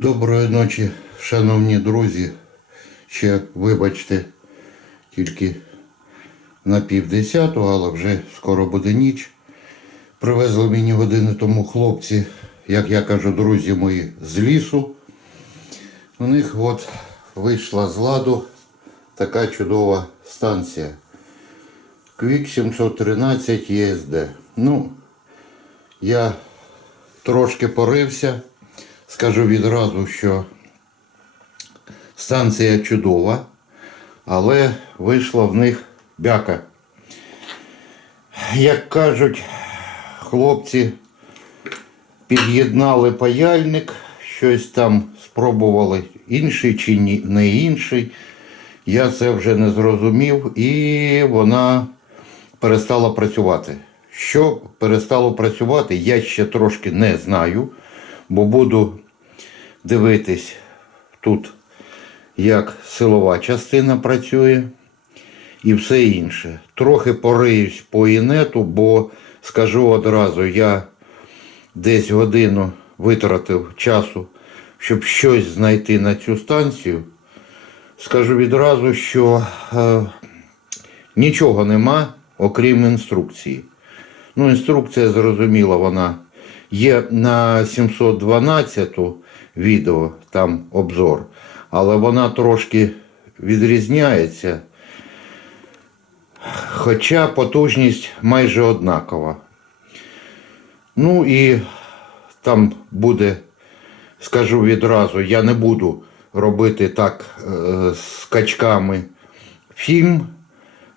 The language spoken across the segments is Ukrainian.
Доброї ночі, шановні друзі. Ще вибачте, тільки на півдесяту, але вже скоро буде ніч. Привезли мені години тому хлопці, як я кажу, друзі мої, з лісу. У них от вийшла з ладу така чудова станція. Квік 713 ЄСД. Ну, я трошки порився. Скажу відразу, що станція чудова, але вийшла в них бяка. Як кажуть хлопці, під'єднали паяльник, щось там спробували інший чи не інший. Я це вже не зрозумів і вона перестала працювати. Що перестало працювати, я ще трошки не знаю, бо буду дивитись тут, як силова частина працює і все інше. Трохи пориюсь по інету, бо скажу одразу, я десь годину витратив часу, щоб щось знайти на цю станцію. Скажу відразу, що е, нічого нема, окрім інструкції. Ну, інструкція зрозуміла, вона є на 712 відео, там обзор, але вона трошки відрізняється. Хоча потужність майже однакова. Ну і там буде, скажу відразу, я не буду робити так е, з качками фільм,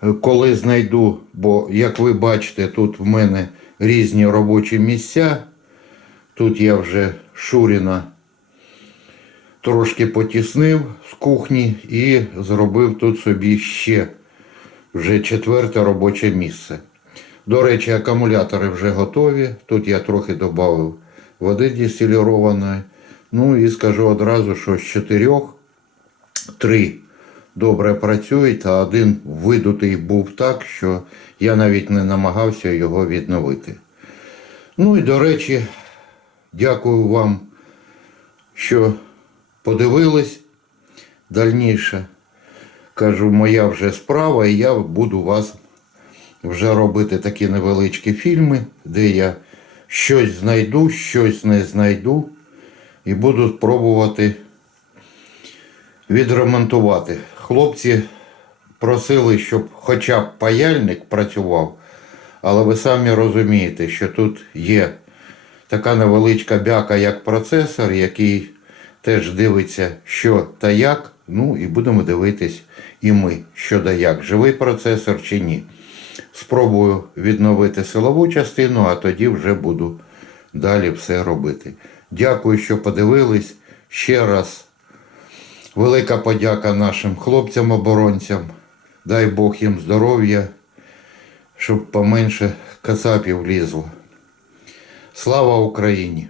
е, коли знайду, бо, як ви бачите, тут в мене різні робочі місця. Тут я вже Шуріна трошки потіснив з кухні і зробив тут собі ще вже четверте робоче місце. До речі, акумулятори вже готові. Тут я трохи додав води дистилірованої. Ну і скажу одразу, що з чотирьох три добре працюють, а один видутий був так, що я навіть не намагався його відновити. Ну і до речі, дякую вам, що подивились дальніше. Кажу, моя вже справа, і я буду вас вже робити такі невеличкі фільми, де я щось знайду, щось не знайду, і буду спробувати відремонтувати. Хлопці просили, щоб хоча б паяльник працював, але ви самі розумієте, що тут є така невеличка бяка, як процесор, який теж дивиться, що та як. Ну і будемо дивитись і ми, що да як, живий процесор чи ні. Спробую відновити силову частину, а тоді вже буду далі все робити. Дякую, що подивились. Ще раз велика подяка нашим хлопцям-оборонцям. Дай Бог їм здоров'я, щоб поменше кацапів лізло. Слава Україні!